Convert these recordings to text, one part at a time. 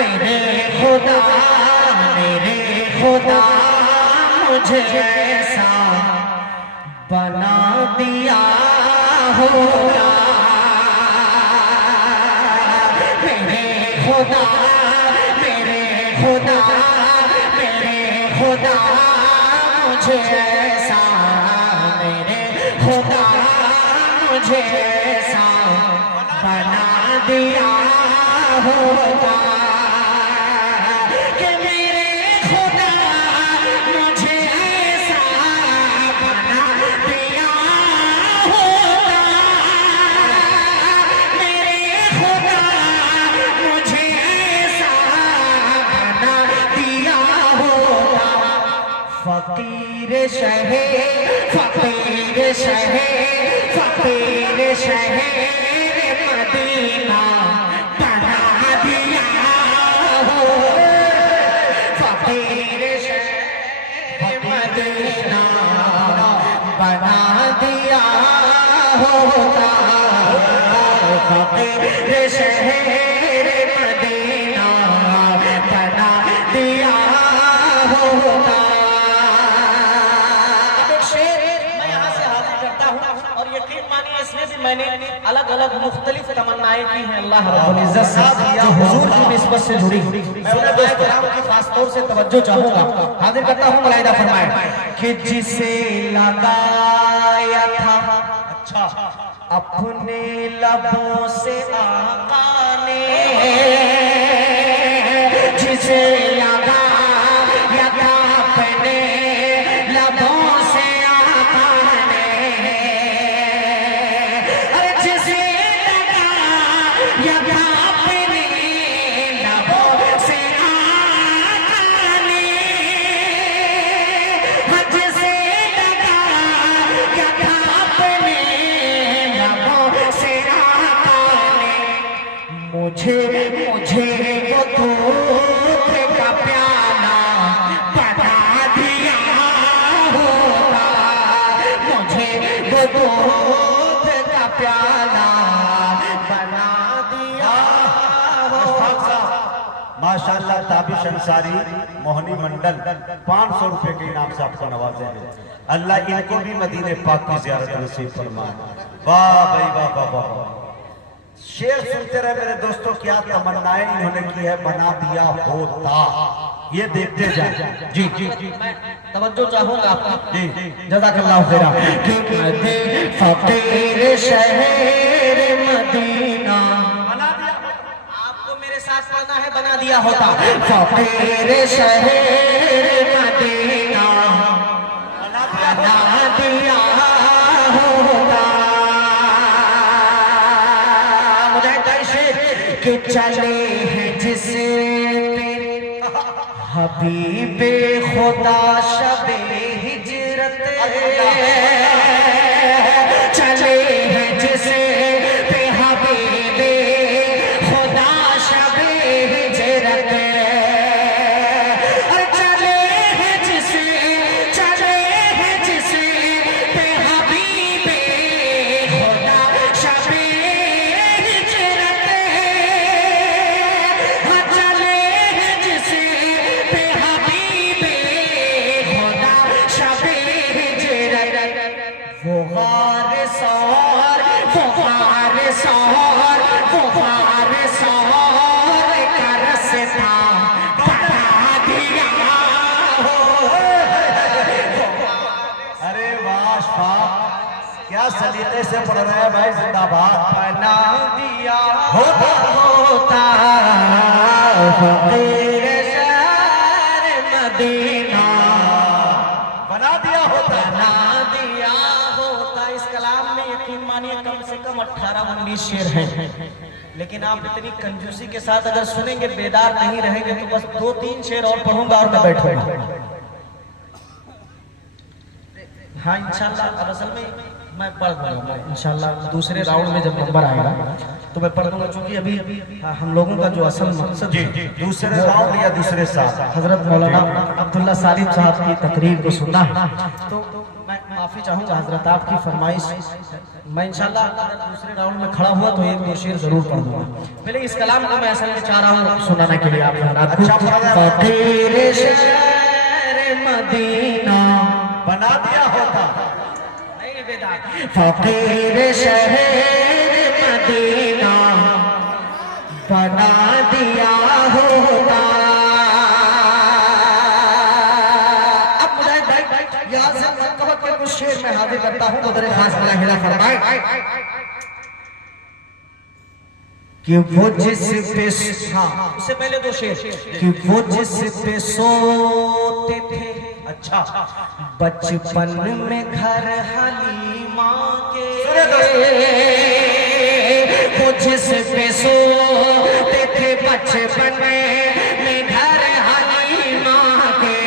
मेरे खुदा मुझे ऐसा बना दिया होगा। मेरे खुदा मुझे ऐसा, मेरे खुदा मुझे ऐसा बना दिया होगा कि मेरे खुदा मुझे ऐसा बना दिया होगा। मेरे खुदा मुझे ऐसा बना दिया होगा। फकीर शहर मदीना बना दिया हो। फकीर शहर मदीना बना दिया होगा। फकीर शहर मदीना बना दिया होगा। इसमें भी मैंने अलग अलग मुख्तलिफ तमन्नाएं की हैं अल्लाह रब्बुल इज्जत से, जो हुजूर की निस्बत से जुड़ी। मैं उन दोस्तों की खास तौर से तवज्जो चाहूंगा, हाजिर करता हूं। मुलाहिदा फरमाए कि जिसे लगाया था अच्छा अपने लबों से आका ने, जिसे लगाया था अपने लबों से आका ने, जिसे लगाया था अपने लबों से आका ने, जिसे लगाया था अपने लबों से आका ने, मुझे वो दूध का प्याला बना दिया होगा। मुझे वो दूध का प्याला बना दिया होगा। माशाअल्लाह ताबिश अंसारी मोहनी मंडल 500 रुपए के इनाम से आपको नवाजेंगे। अल्लाह इनको भी मदीने पाक की ज़ियारत नसीब फरमाए। वाह भाई वाह वाह वाह। शेर सुनते रहे मेरे दोस्तों, क्या तमन्नाएं इन्होंने की है, बना दिया होता। ये देखते जाए। जी जी जी, तवज्जो चाहूंगा आपका जी, जज़ाकल्लाहु खैरा। फकीर शहर मदीना आपको मेरे साथ पढ़ना है, बना दिया होता। फकीर शहर मदीना बना दिया होगा। कि चले हैं जिसे हबीबे खुदा शबे हिजरत, चले हैं जिसे पे हबीबे खुदा शबे हिजरत, और चले हैं जिसे पे हबीबे खुदा शबे हिजरत, चले हैं जिसे पे हबीबे खुदा शबे हिजरत। वो गार सौर का रस्ता बना दिया हो। अरे वाह, क्या सलीके से पढ़ रहे हैं भाई, जिंदाबाद। बना दिया होता फकीर शहर मदीना बना दिया होता। इस कलाम में यकीन मानिए कम से कम 18-19 शेर हैं, लेकिन आप इतनी कंजूसी के साथ अगर सुनेंगे, बेदार नहीं रहेंगे, तो बस 2-3 शेर और पढ़ूंगा और मैं बैठूंगा। हाँ इंशाल्लाह, अब असल में मैं पढ़ दूंगा इंशाल्लाह। दूसरे राउंड में जब नंबर आएगा तो मैं पढ़ दूंगा, क्योंकि अभी हम लोगों का जो असल मकसद दूसरे राउंड या दूसरे साल हजरत मौलाना अब्दुल्ला सालिम साहब की तकरीर को सुनना है। तो मैं माफी चाहूंगा हजरत आपकी फरमाइश मैं इंशाल्लाह अगर दूसरे राउंड में खड़ा हुआ तो एक दो शेर जरूर पढ़ दूंगा। पहले इस कलाम को मैं असल में चाह रहा हूँ सुनाने के लिए आप हजरात को। फकीर शहर मदीना बना दिया होता, नहीं बेटा, फकीर शहर मदीना बना दिया होता। शेर में हाजिर करता हूं तो तेरे खास मिला हिला फरमाए कि वो जिस पे हाँ उससे पहले दो शेर कि वो जिस पे सोते थे अच्छा बचपन में घर हलीमा के, वो जिस पे सोते थे बचपन में घर हलीमा के,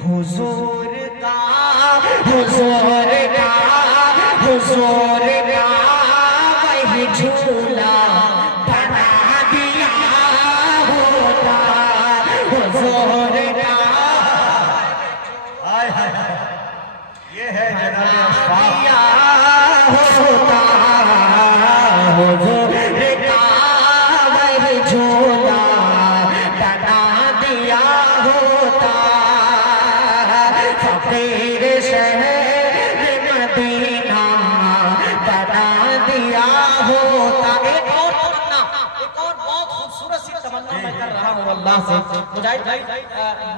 हुजूर का वही झूला बना दिया होता, हुजूर का। हाय हाय हाय, ये है जनाब दिया होता, हुजूर का वही झूला बना दिया होता। फकीर शहर मदीना बना दिया होता। एक और तमन्ना, एक और बहुत खूबसूरत सी तमन्ना मैं कर रहा हूँ अल्लाह से। मुजाहिद भाई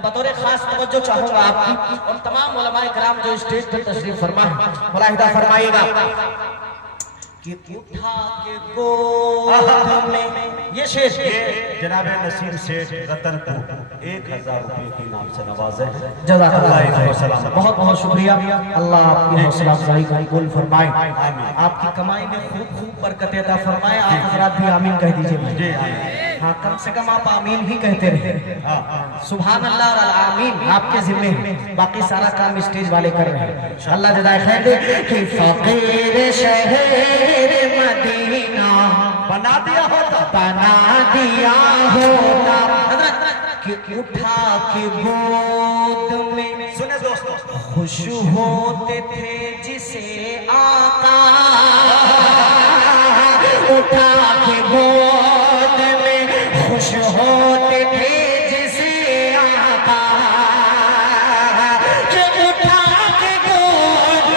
बतौर खास तवज्जो चाहूंगा आपकी और तमाम उलमाए किराम जो स्टेज पर तशरीफ फरमा है, मुलाहिदा फरमाइएगा कि उठा के गोद में ये शेर जनाब नसीर सेठ रतनपुर 1000 रुपये के नाम से नवाजे हैं। जज़ाकल्लाह, बहुत बहुत शुक्रिया। अल्लाह आपकी हौसला अफजाई को कबूल फरमाए, आपकी कमाई में खूब खूब बरकत अता फरमाए। आप हजरात भी आमीन कह दीजिए भाई। हाँ कम से कम आप आमीन ही कहते रहे। सुभान अल्लाह वल आमीन आपके जिम्मे है, बाकी सारा काम स्टेज वाले कर रहे हैं। अल्लाह जज़ाए खैर दे। कि फकीर शहर मदीना बना दिया होता, बना दिया होता। कि उठा के गोद में सुने दोस्तों, खुश होते थे जिसे आका, उठा के गोद में खुश होते थे जिसे आका। कि उठा के गोद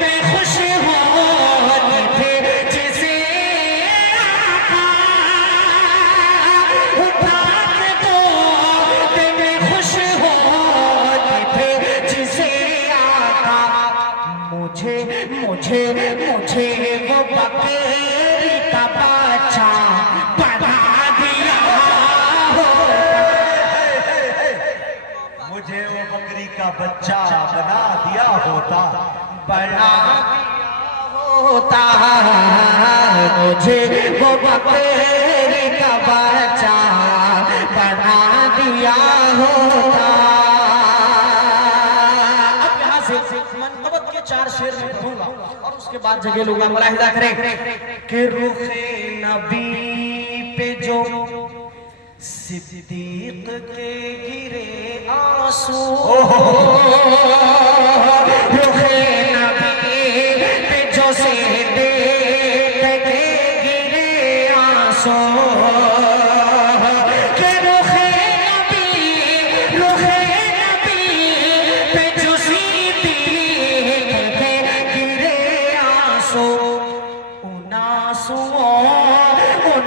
में खुश होते थे जिसे आका, उठा के गोद में खुश होते थे जिसे आका। मुझे मुझे मुझे वो बकरी का बच्चा बना दिया होता, मुझे वो बकरी का बच्चा बना दिया होता, बना दिया होता। मुझे वो बकरी का बच्चा बना दिया होता। अब यहाँ से मनकबत के 4 शेर में पढ़ूंगा और उसके बाद जगह लूंगा। मुलाहिजा करें कि रुखे नबी पे जो सिद्दीक के गिरे आंसू, रुखे नबी पे जो सिद्दीक के गिरे आंसू, कि रुखे नबी पे जो सिद्दीक के गिरे आंसू, उन आंसुओं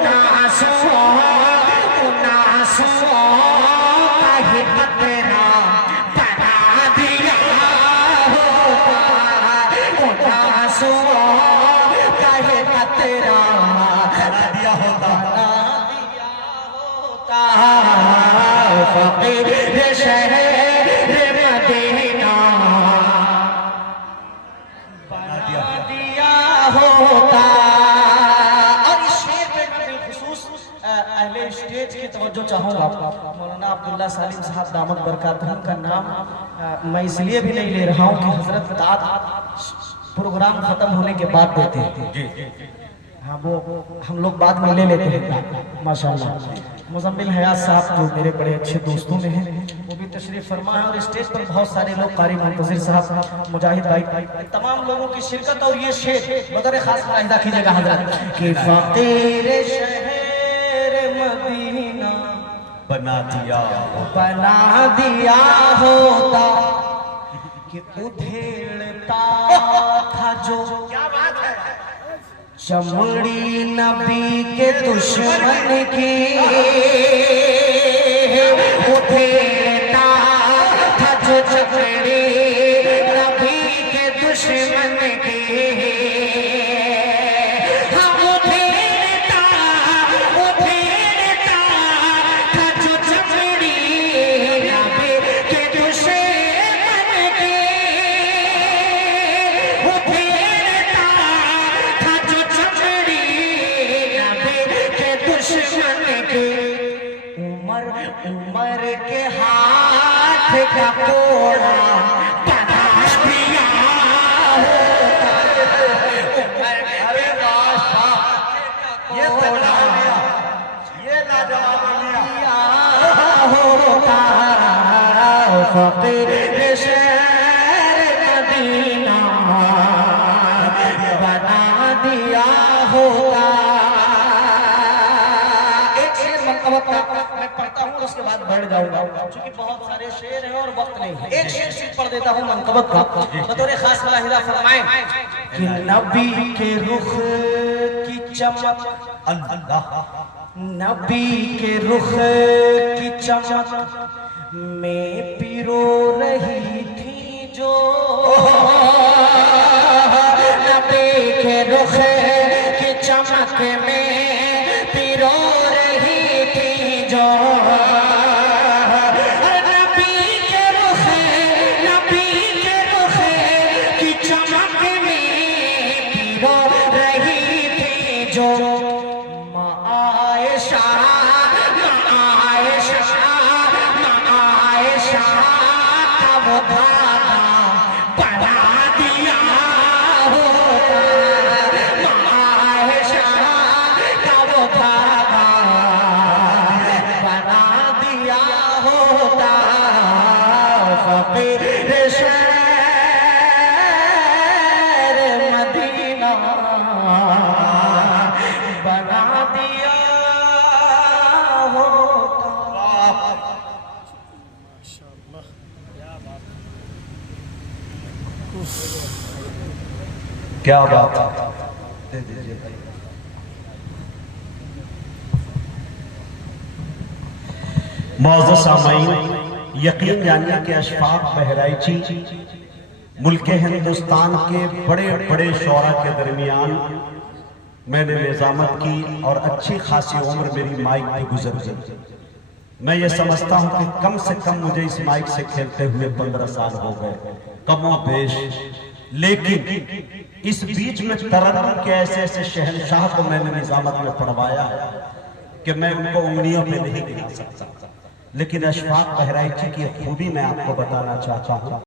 का ही खतरा बना दिया होता, उन आंसुओं का ही खतरा बना दिया होता। फकीर शहर मदीना बना दिया होता। और इस शेर पे मैं बिलखुसूस अहले स्टेज की तवज्जो चाहूँगा। मौलाना अब्दुल्ला सालिम साहब दामद बरकातहू का नाम मैं इसलिए भी नहीं ले रहा हूँ कि हजरत दाद प्रोग्राम खत्म होने के बाद देते हैं। हाँ, वो हम लोग बाद में ले लेते हैं माशाल्लाह। मुजम्मिल हयात साहब जो मेरे बड़े अच्छे दोस्तों में हैं, वो भी तशरीफ फरमा है और स्टेज पर बहुत सारे लोग, कारी मुंतजिर साहब, मुजाहिद भाई, तमाम लोगों की शिरकत। और ये शेर बतौर खास मुलाहिजा कीजिएगा हजरत कि फकीर शहर मदीना बना दिया होता कि उधेड़ता था जो, क्या बात है, चमड़ी नबी के दुश्मन की उधेड़ता था जो, चमड़ी नबी के दुश्मन की उमर के हाथ का कोड़ा बना दिया होता। अरे बादशाह, ये तगड़ा हो गया, ये लाजवाब हो गया होता। फकीर शहर मदीना बना दिया होता। एक शेर मैं पढ़ता हूँ, उसके बाद बढ़ जाऊंगा क्योंकि बहुत सारे शेर हैं और वक्त नहीं है। एक शेर सिर्फ पढ़ देता हूँ मनकबत का, बतौर खास मुलाहिजा फरमाएं कि नबी के रुख की चमक, नबी के रुख की चमक में पिरो रही थी जो, नबी के रुख की चमक में पिरो रही थी जो, नबी के रुख की चमक में पिरो रही थी जो। क्या बात दे दीजिए भाई। मौजूद सामईन, यकीन जानिए कि अशफाक बहराइची मुल्क हिंदुस्तान के बड़े बड़े शोरा के दरमियान मैंने निजामत की और अच्छी खासी उम्र मेरी माइक पे गुजर गई। मैं ये समझता हूँ कि कम से कम मुझे इस माइक से खेलते हुए 15 साल हो गए, कमो बेश। लेकिन इस बीच में तरन्नुम के ऐसे ऐसे शहंशाह को मैंने निजामत में पढ़वाया कि मैं उनको उंगलियों पे नहीं गिना सकता। लेकिन अशफाक बहराइची की खूबी मैं आपको बताना चाहता हूँ।